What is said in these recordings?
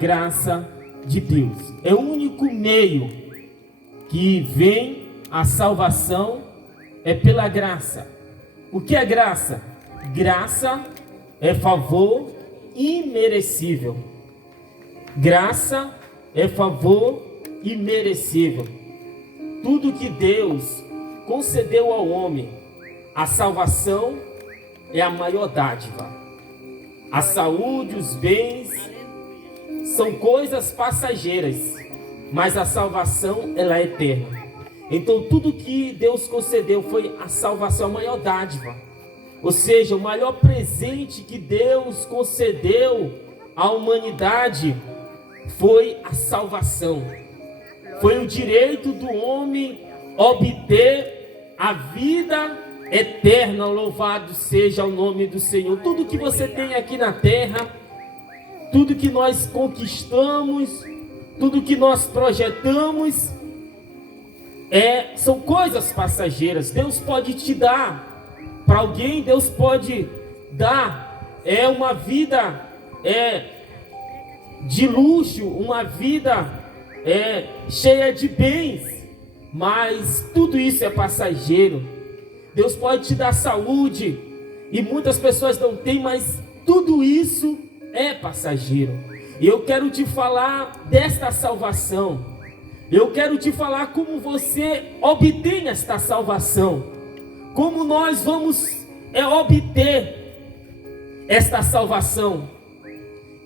graça de Deus. É o único meio que vem a salvação, é pela graça. O que é graça? Graça é favor imerecível. Graça é favor imerecível. Tudo que Deus concedeu ao homem, a salvação é a maior dádiva. A saúde, os bens são coisas passageiras, mas a salvação ela é eterna. Então tudo que Deus concedeu foi a salvação, a maior dádiva. Ou seja, o maior presente que Deus concedeu à humanidade foi a salvação. Foi o direito do homem obter a vida eterna. Louvado seja o nome do Senhor. Tudo que você tem aqui na terra, tudo que nós conquistamos, tudo que nós projetamos, são coisas passageiras. Deus pode te dar para alguém, Deus pode dar uma vida de luxo, uma vida cheia de bens, mas tudo isso é passageiro. Deus pode te dar saúde e muitas pessoas não têm, mas tudo isso é passageiro. E eu quero te falar desta salvação. Eu quero te falar como você obtém esta salvação. Como nós vamos obter esta salvação.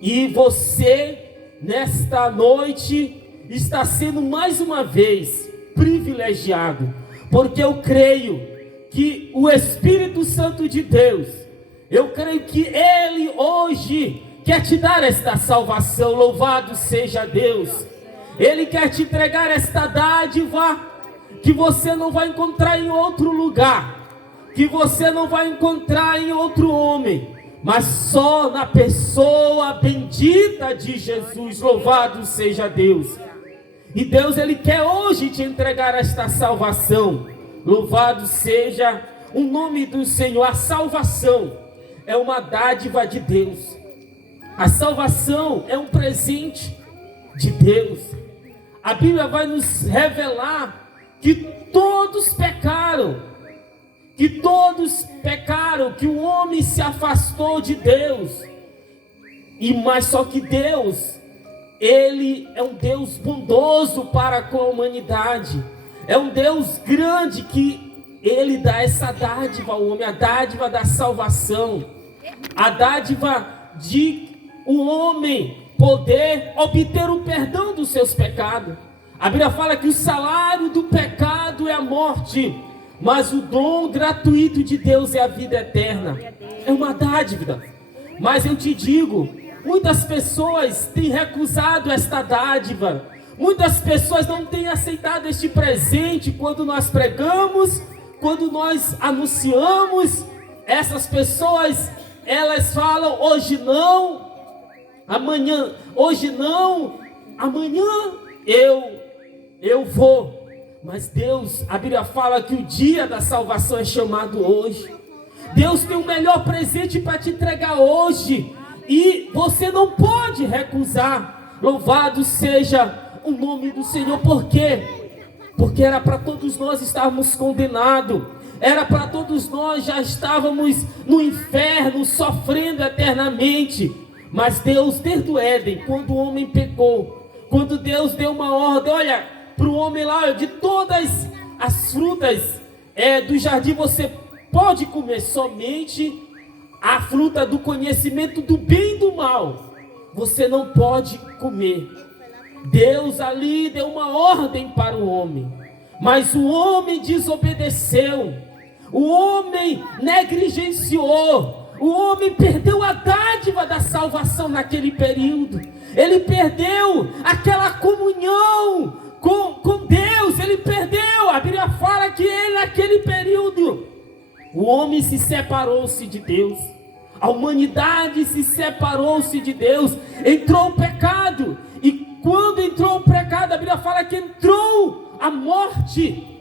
E você, nesta noite, está sendo mais uma vez privilegiado. Porque eu creio que o Espírito Santo de Deus, eu creio que Ele hoje quer te dar esta salvação. Louvado seja Deus. Ele quer te entregar esta dádiva que você não vai encontrar em outro lugar, que você não vai encontrar em outro homem, mas só na pessoa bendita de Jesus. Louvado seja Deus. E Deus, Ele quer hoje te entregar esta salvação. Louvado seja o nome do Senhor. A salvação é uma dádiva de Deus. A salvação é um presente de Deus. A Bíblia vai nos revelar que todos pecaram, que o homem se afastou de Deus. Mas só que Deus, Ele é um Deus bondoso para com a humanidade. É um Deus grande que Ele dá essa dádiva ao homem, a dádiva da salvação, a dádiva de o homem poder obter o perdão dos seus pecados. A Bíblia fala que o salário do pecado é a morte, mas o dom gratuito de Deus é a vida eterna. É uma dádiva. Mas eu te digo, muitas pessoas têm recusado esta dádiva. Muitas pessoas não têm aceitado este presente quando nós pregamos, quando nós anunciamos. Essas pessoas, elas falam hoje não, amanhã, hoje não, amanhã eu vou. Mas Deus, a Bíblia fala que o dia da salvação é chamado hoje. Deus tem o melhor presente para te entregar hoje, e você não pode recusar. Louvado seja o nome do Senhor. Por quê? Porque era para todos nós estarmos condenados. Era para todos nós já estávamos no inferno, sofrendo eternamente. Mas Deus, desde o Éden, quando o homem pecou, quando Deus deu uma ordem, olha, para o homem lá, de todas as frutas do jardim, você pode comer somente a fruta do conhecimento do bem e do mal. Você não pode comer. Deus ali deu uma ordem para o homem, mas o homem desobedeceu, o homem negligenciou, o homem perdeu a dádiva da salvação naquele período. Ele perdeu aquela comunhão com Deus, ele perdeu. A Bíblia fala que ele, naquele período, o homem se separou-se de Deus, a humanidade se separou-se de Deus, entrou o pecado. E quando entrou o pecado, a Bíblia fala que entrou a morte,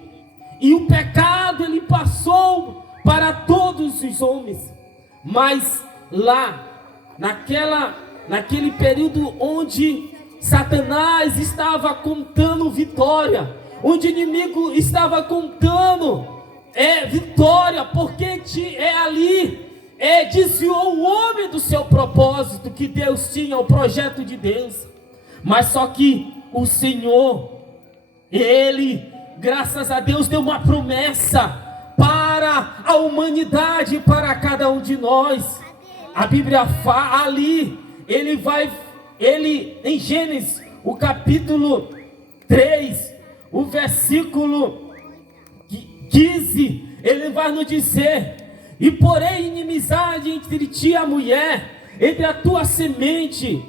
e o pecado ele passou para todos os homens. Mas lá, naquela naquele período onde Satanás estava contando vitória, onde o inimigo estava contando vitória, porque ali desviou o homem do seu propósito que Deus tinha, o projeto de Deus. Mas só que o Senhor, Ele, graças a Deus, deu uma promessa para a humanidade, para cada um de nós. A Bíblia fala ali, ele em Gênesis, o capítulo 3, o versículo 15, ele vai nos dizer: e porém inimizade entre ti e a mulher, entre a tua semente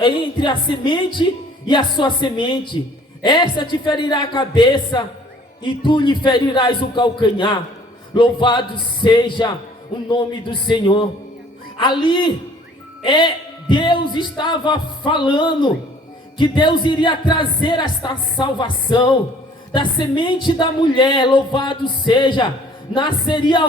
entre a semente e a sua semente, esta te ferirá a cabeça e tu lhe ferirás o calcanhar. Louvado seja o nome do Senhor. Ali Deus estava falando que Deus iria trazer esta salvação da semente da mulher. Louvado seja, nasceria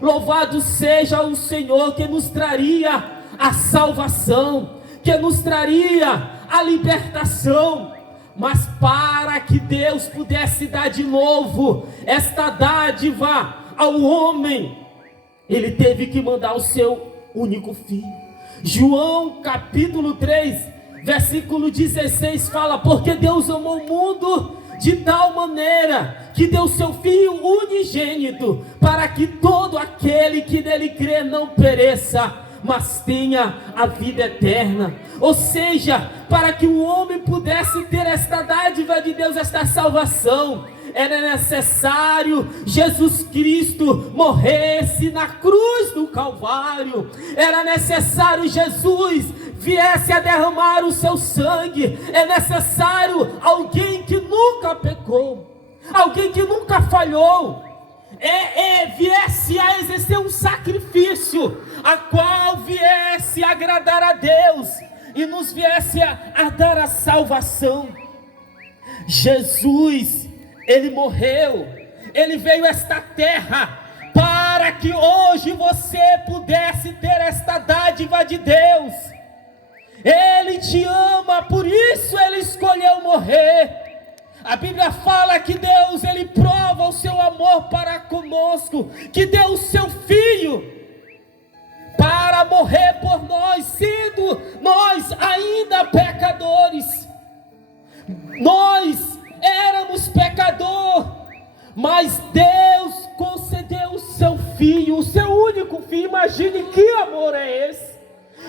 louvado seja o Senhor, que nos traria a salvação, que nos traria a libertação. Mas para que Deus pudesse dar de novo esta dádiva ao homem, Ele teve que mandar o seu único filho. João capítulo 3, versículo 16 fala: porque Deus amou o mundo de tal maneira que deu seu Filho unigênito, para que todo aquele que nele crê não pereça, mas tenha a vida eterna. Ou seja, para que o homem pudesse ter esta dádiva de Deus, esta salvação, era necessário Jesus Cristo morresse na cruz do Calvário. Era necessário Jesus viesse a derramar o seu sangue. É necessário alguém que nunca pecou, alguém que nunca falhou, viesse a exercer um sacrifício, a qual viesse a agradar a Deus e nos viesse a dar a salvação. Jesus, Ele morreu, Ele veio a esta terra para que hoje você pudesse ter esta dádiva de Deus. Ele te ama, por isso Ele escolheu morrer. A Bíblia fala que Deus, Ele prova o seu amor para conosco, que deu o seu Filho para morrer por nós, sendo nós ainda pecadores. Nós éramos pecadores, mas Deus concedeu o seu Filho, o seu único Filho. Imagine que amor é esse.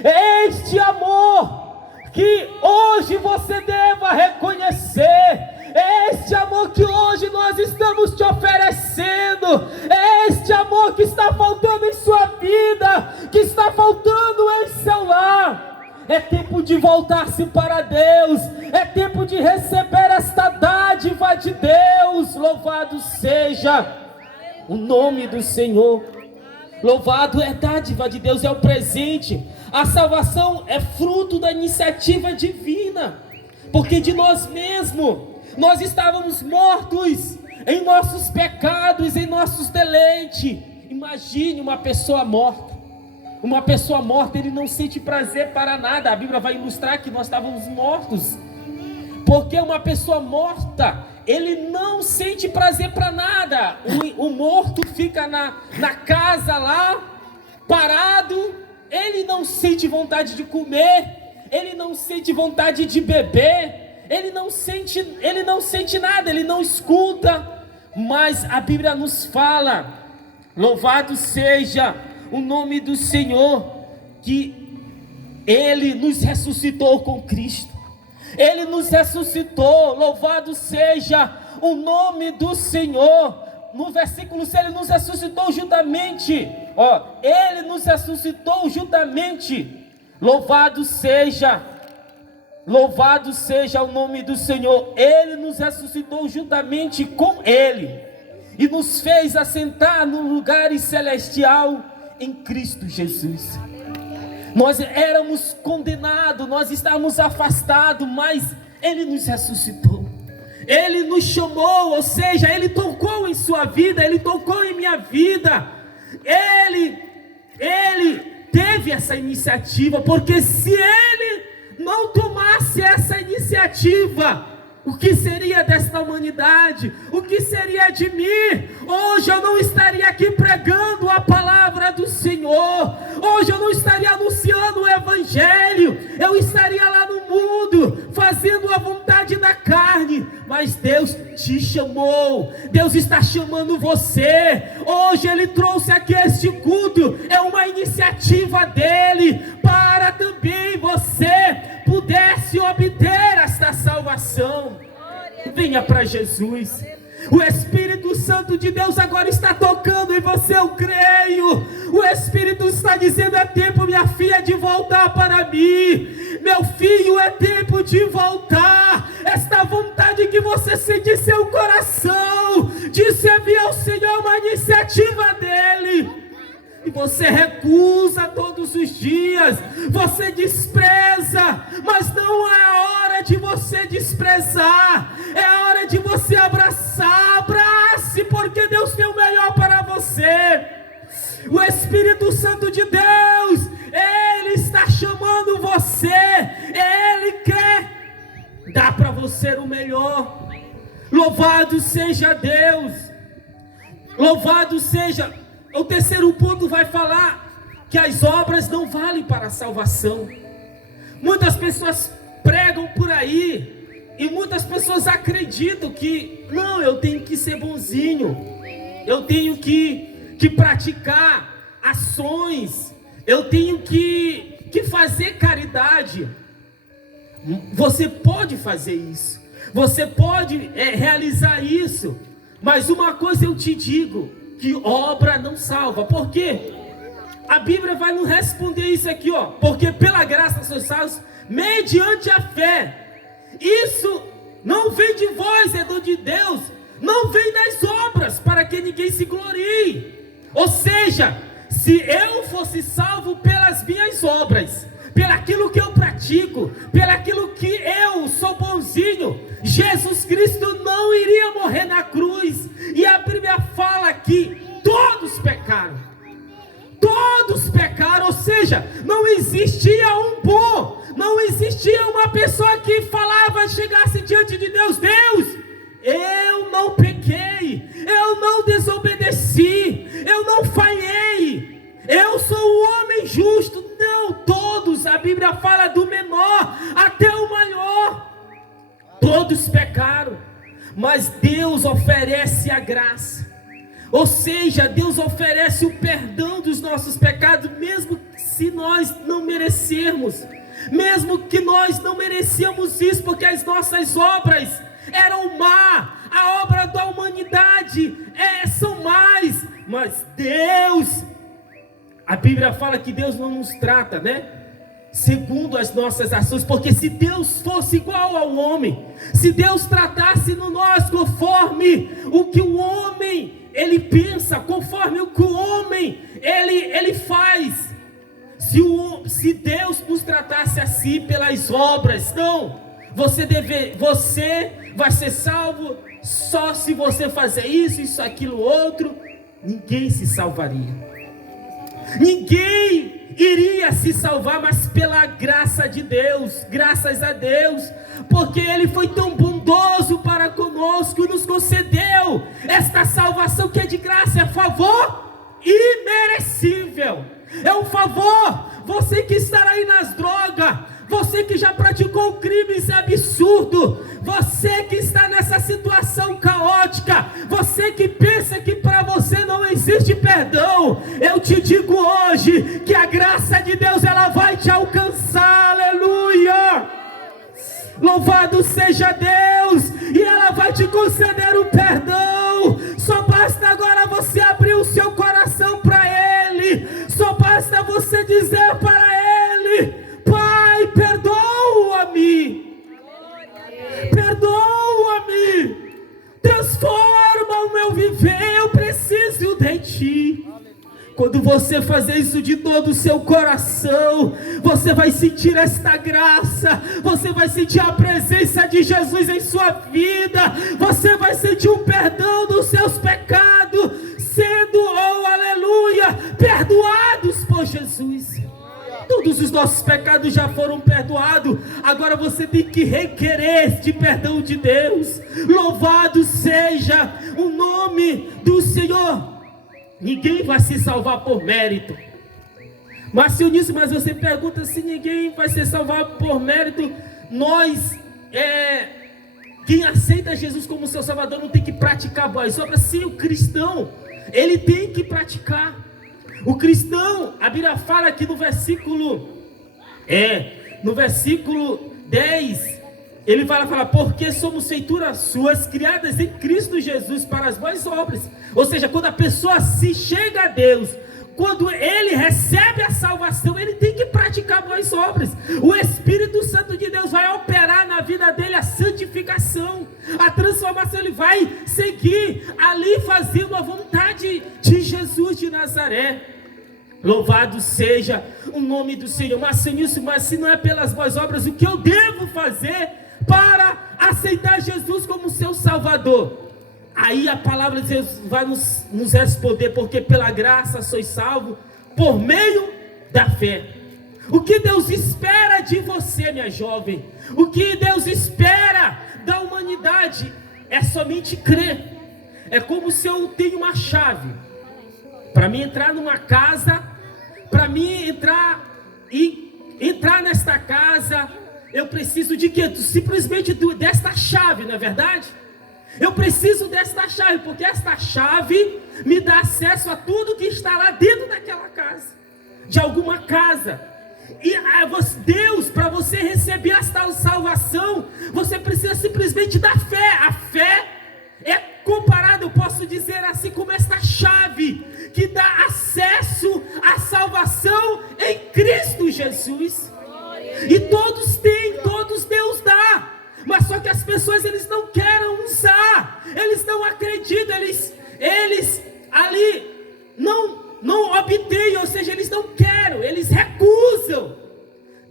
É este amor que hoje você deva reconhecer. É este amor que hoje nós estamos te oferecendo. É este amor que está faltando em sua vida, que está faltando em seu lar. É tempo de voltar-se para Deus. É tempo de receber esta dádiva de Deus. Louvado seja o nome do Senhor. Louvado é a dádiva de Deus, é o presente. A salvação é fruto da iniciativa divina, porque de nós mesmos nós estávamos mortos em nossos pecados, em nossos deleites. Imagine uma pessoa morta. Uma pessoa morta, ele não sente prazer para nada. A Bíblia vai ilustrar que nós estávamos mortos, porque uma pessoa morta, ele não sente prazer para nada. O morto fica na casa lá, parado. Ele não sente vontade de comer, ele não sente vontade de beber, ele não sente nada, ele não escuta. Mas a Bíblia nos fala, louvado seja o nome do Senhor, que Ele nos ressuscitou com Cristo. Ele nos ressuscitou, louvado seja o nome do Senhor. No versículo 6, Ele nos ressuscitou juntamente. Ele nos ressuscitou juntamente. Louvado seja o nome do Senhor. Ele nos ressuscitou juntamente com Ele e nos fez assentar no lugar celestial em Cristo Jesus. Nós éramos condenados, nós estávamos afastados, mas Ele nos ressuscitou. Ele nos chamou, ou seja, Ele tocou em sua vida, Ele tocou em minha vida. Ele teve essa iniciativa, porque se ele não tomasse essa iniciativa, o que seria desta humanidade? O que seria de mim? Hoje eu não estaria aqui pregando a palavra do Senhor. Hoje eu não estaria anunciando o Evangelho. Eu estaria lá no mundo, fazendo a vontade da carne. Mas Deus te chamou. Deus está chamando você. Hoje Ele trouxe aqui este culto. É uma iniciativa dEle, para também você pudesse obter esta salvação. Venha para Jesus. O Espírito Santo de Deus agora está tocando em você, eu creio. O Espírito está dizendo: é tempo, minha filha, de voltar para mim. Meu filho, é tempo de voltar. Esta vontade que você sente em seu coração de servir ao Senhor, uma iniciativa dEle. E você recusa todos os dias, você despreza, mas não é a hora de você desprezar, é a hora de você abraçar. Abrace, porque Deus tem o melhor para você. O Espírito Santo de Deus, Ele está chamando você, Ele quer dar para você o melhor. Louvado seja Deus, louvado seja. O terceiro ponto vai falar que as obras não valem para a salvação. Muitas pessoas pregam por aí e muitas pessoas acreditam que não, eu tenho que ser bonzinho, eu tenho que praticar ações, eu tenho que fazer caridade. Você pode fazer isso, você pode realizar isso, mas uma coisa eu te digo, que obra não salva. Por quê? A Bíblia vai nos responder isso aqui, ó. Porque pela graça sois salvos mediante a fé. Isso não vem de vós, é dom de Deus. Não vem das obras, para que ninguém se glorie. Ou seja, se eu fosse salvo pelas minhas obras, pelaquilo que eu pratico, pelaquilo que eu sou bonzinho, Jesus Cristo não iria morrer na cruz. E a Bíblia fala que todos pecaram. Todos pecaram, ou seja, não existia um bom, não existia uma pessoa que falava, chegasse diante de Deus: Deus, eu não pequei, eu não desobedeci, eu não falhei, eu sou um homem justo. Não, todos, a Bíblia fala do menor até o maior, todos pecaram, mas Deus oferece a graça. Ou seja, Deus oferece o perdão dos nossos pecados, mesmo se nós não merecermos, mesmo que nós não merecíamos isso, porque as nossas obras eram má, a obra da humanidade são mais, mas Deus, a Bíblia fala que Deus não nos trata, segundo as nossas ações, porque se Deus fosse igual ao homem, se Deus tratasse no nós conforme o que o homem ele pensa, conforme o que o homem ele faz, se Deus nos tratasse assim pelas obras, não, você vai ser salvo só se você fazer isso, aquilo, outro, ninguém se salvaria, ninguém iria se salvar, mas pela graça de Deus, graças a Deus, porque Ele foi tão bondoso para conosco e nos concedeu esta salvação que é de graça, é favor imerecível, é um favor. Você que está aí nas drogas, você que já praticou crimes absurdos, você que está nessa situação caótica, você que pensa que para você não existe perdão, eu te digo hoje que a graça de Deus ela vai te alcançar, aleluia, louvado seja Deus, e ela vai te conceder o perdão. Só basta agora você abrir o seu coração para Ele, só basta você dizer para Ele: Pai, perdoa-me, perdoa-me, transforma o meu viver, eu preciso de Ti. Quando você fazer isso de todo o seu coração, você vai sentir esta graça, você vai sentir a presença de Jesus em sua vida, você vai sentir o perdão dos seus pecados, sendo, oh aleluia, perdoados por Jesus. Todos os nossos pecados já foram perdoados. Agora você tem que requerer este perdão de Deus. Louvado seja o nome do Senhor. Ninguém vai se salvar por mérito. Mas você pergunta se ninguém vai ser salvado por mérito. Quem aceita Jesus como seu Salvador não tem que praticar boas obras. Sim, o cristão, ele tem que praticar. O cristão, a Bíblia fala aqui no versículo 10, ele vai falar, porque somos feituras suas, criadas em Cristo Jesus para as boas obras. Ou seja, quando a pessoa se chega a Deus, quando ele recebe a salvação, ele tem que praticar boas obras. O Espírito Santo de Deus vai operar na vida dele a santificação, a transformação. Ele vai seguir ali fazendo a vontade de Jesus de Nazaré. Louvado seja o nome do Senhor. Mas se não é pelas boas obras, o que eu devo fazer para aceitar Jesus como seu Salvador? Aí a palavra de Deus vai nos responder, porque pela graça sois salvos por meio da fé. O que Deus espera de você, minha jovem, o que Deus espera da humanidade é somente crer. É como se eu tenho uma chave. Para mim entrar numa casa, para mim entrar nesta casa, eu preciso de quê? Simplesmente desta chave, não é verdade? Eu preciso desta chave, porque esta chave me dá acesso a tudo que está lá dentro daquela casa, de alguma casa. E Deus, para você receber esta salvação, você precisa simplesmente da fé. A fé é comparada, eu posso dizer assim, como esta chave que dá acesso à salvação em Cristo Jesus. E todos têm, todos Deus dá. Mas só que as pessoas, eles não querem usar, eles não acreditam, eles ali não obtêm, ou seja, eles não querem, eles recusam.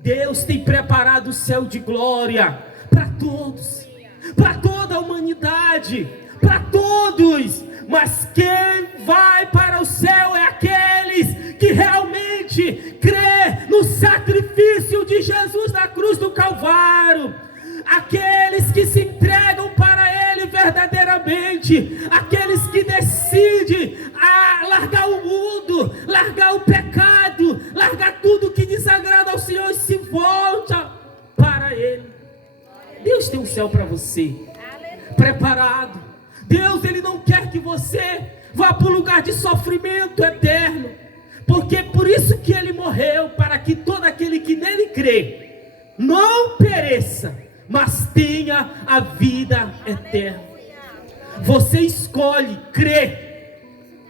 Deus tem preparado o céu de glória para todos, para toda a humanidade, para todos. Mas quem vai para o céu é aqueles que realmente crê no sacrifício de Jesus na cruz do Calvário. Aqueles que se entregam para Ele verdadeiramente, aqueles que decidem largar o mundo, largar o pecado, largar tudo que desagrada ao Senhor e se volta para Ele. Deus tem um céu para você, preparado. Deus, Ele não quer que você vá para um lugar de sofrimento eterno, porque por isso que Ele morreu, para que todo aquele que nele crê não pereça, mas tenha a vida eterna. Você escolhe crer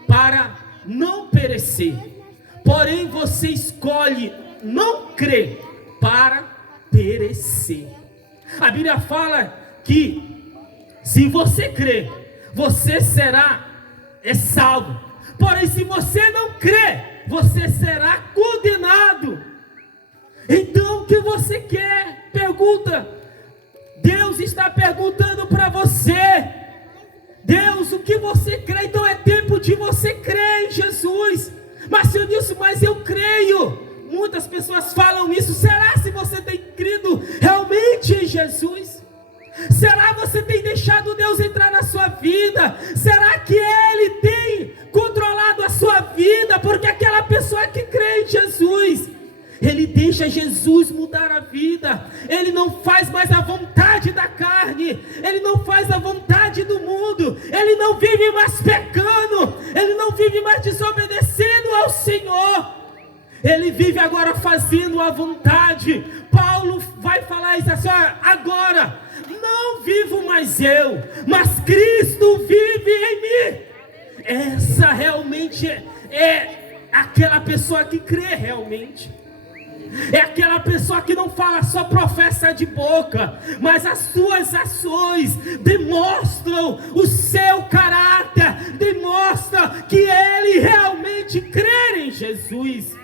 para não perecer, porém você escolhe não crer para perecer. A Bíblia fala que se você crer, você será salvo, porém se você não crer, você será condenado. Então o que você quer? Pergunta. Deus está perguntando para você: Deus, o que você crê? Então é tempo de você crer em Jesus. Mas Senhor Nilson, mas eu creio. Muitas pessoas falam isso. Será se você tem crido realmente em Jesus? Será que você tem deixado Deus entrar na sua vida? Será que Ele tem controlado a sua vida? Porque aquela pessoa que crê em Jesus, ele deixa Jesus mudar a vida. Ele não faz mais a vontade da carne, ele não faz a vontade do mundo, ele não vive mais pecando, ele não vive mais desobedecendo ao Senhor, ele vive agora fazendo a vontade. Paulo vai falar isso assim: agora não vivo mais eu, mas Cristo vive em mim. Essa realmente é aquela pessoa que crê realmente. É aquela pessoa que não fala só professa de boca, mas as suas ações demonstram o seu caráter, demonstram que ele realmente crê em Jesus.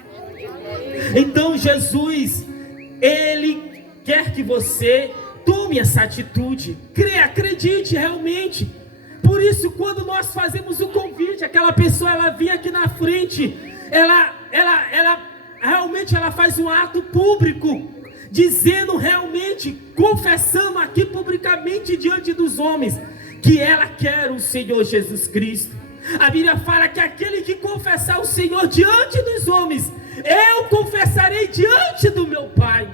Então Jesus, Ele quer que você tome essa atitude, creia, acredite realmente. Por isso, quando nós fazemos o convite, aquela pessoa, ela vinha aqui na frente, ela realmente ela faz um ato público, dizendo realmente, confessando aqui publicamente diante dos homens, que ela quer o Senhor Jesus Cristo. A Bíblia fala que aquele que confessar o Senhor diante dos homens, eu confessarei diante do meu Pai.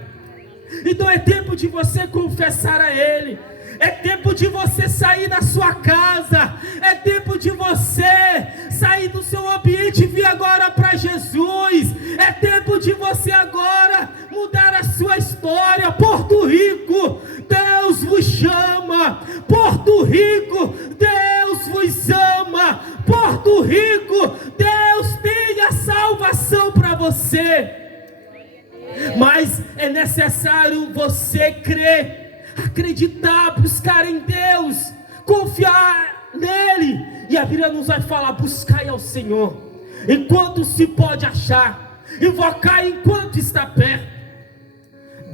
Então é tempo de você confessar a Ele. É tempo de você sair da sua casa. É tempo de você sair do seu ambiente e vir agora para Jesus. É tempo de você agora mudar a sua história. Porto Rico, Deus vos chama. Porto Rico, Deus vos ama. Porto Rico, Deus tem a salvação para você. Mas é necessário você crer, acreditar, buscar em Deus, confiar nele. E a Bíblia nos vai falar: buscai ao Senhor enquanto se pode achar, invocar enquanto está perto.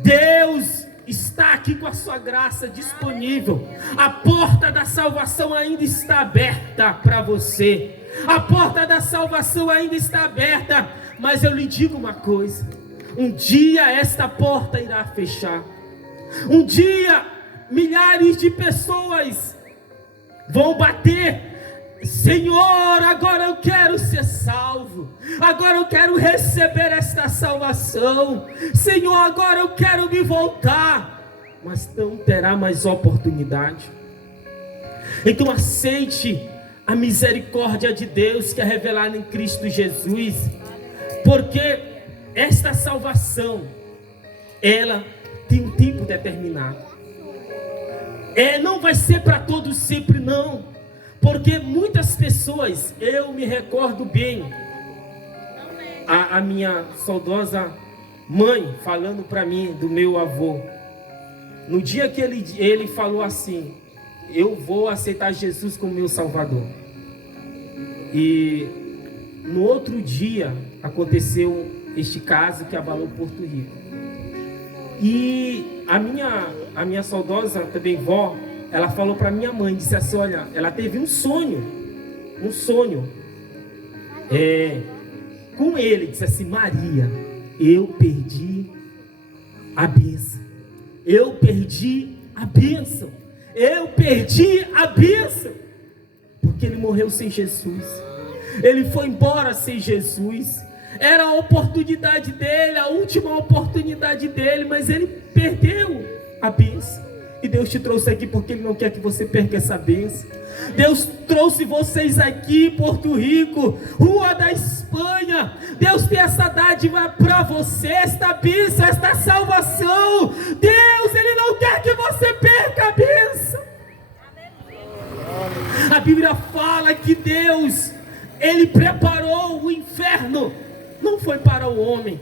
Deus está aqui com a sua graça disponível. A porta da salvação ainda está aberta para você. A porta da salvação ainda está aberta. Mas eu lhe digo uma coisa: um dia esta porta irá fechar. Um dia milhares de pessoas vão bater: Senhor, agora eu quero ser salvo. Agora eu quero receber esta salvação. Senhor, agora eu quero me voltar. Mas não terá mais oportunidade. Então aceite a misericórdia de Deus que é revelada em Cristo Jesus. Porque esta salvação, ela tem um tempo determinado. Não vai ser para todos sempre, não. Porque muitas pessoas, eu me recordo bem, a minha saudosa mãe falando para mim do meu avô. No dia que ele falou assim: eu vou aceitar Jesus como meu Salvador. E no outro dia aconteceu este caso que abalou Porto Rico. E a minha saudosa também vó, ela falou para minha mãe, disse assim: olha, ela teve um sonho com ele, disse assim: Maria, eu perdi a bênção. Eu perdi a bênção. Eu perdi a bênção. Porque ele morreu sem Jesus. Ele foi embora sem Jesus. Era a oportunidade dele, a última oportunidade dele, mas ele perdeu a bênção. E Deus te trouxe aqui porque Ele não quer que você perca essa bênção. Deus trouxe vocês aqui, Porto Rico, Rua da Espanha. Deus tem essa dádiva para você, esta bênção, esta salvação. Deus, Ele não quer que você perca a bênção. A Bíblia fala que Deus, Ele preparou o inferno. Não foi para o homem,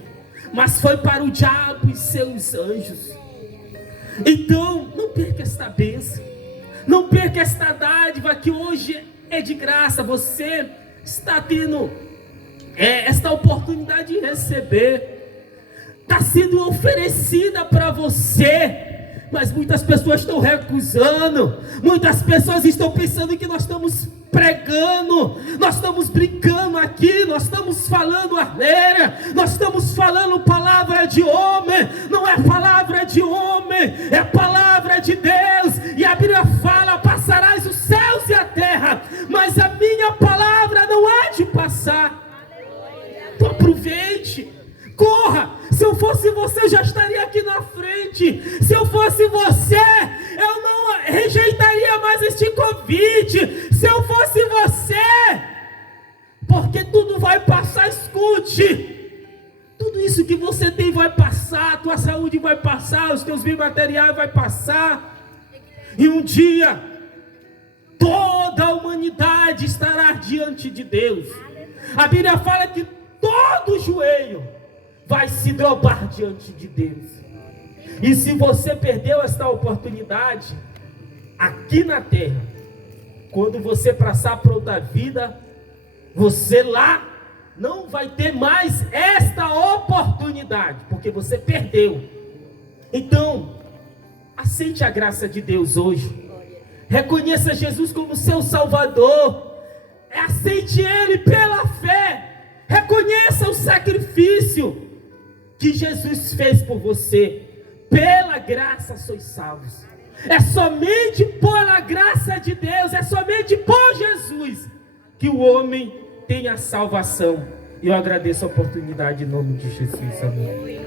mas foi para o diabo e seus anjos. Então, não perca esta bênção. Não perca esta dádiva que hoje é de graça. Você está tendo esta oportunidade de receber. Está sendo oferecida para você. Mas muitas pessoas estão recusando. Muitas pessoas estão pensando que nós estamos pregando, nós estamos brincando aqui, nós estamos falando asneira, nós estamos falando palavra de homem. Não é palavra de homem, é palavra de Deus. E a Bíblia fala: passarás os céus e a terra, mas a minha palavra não há de passar. Então aproveite, corra. Se eu fosse você, eu já estaria aqui na frente. Se eu fosse você, eu não rejeitaria mais este convite. Se eu fosse você, porque tudo vai passar. Escute, tudo isso que você tem vai passar. A tua saúde vai passar, os teus bens materiais vai passar. E um dia, toda a humanidade estará diante de Deus. A Bíblia fala que todo joelho vai se dobrar diante de Deus. E se você perdeu esta oportunidade aqui na terra, quando você passar para outra vida, você lá não vai ter mais esta oportunidade, porque você perdeu. Então, aceite a graça de Deus hoje. Reconheça Jesus como seu Salvador. Aceite Ele pela fé. Reconheça o sacrifício. que Jesus fez por você. Pela graça sois salvos. É somente pela graça de Deus, é somente por Jesus que o homem tem a salvação. E eu agradeço a oportunidade em nome de Jesus. Amém.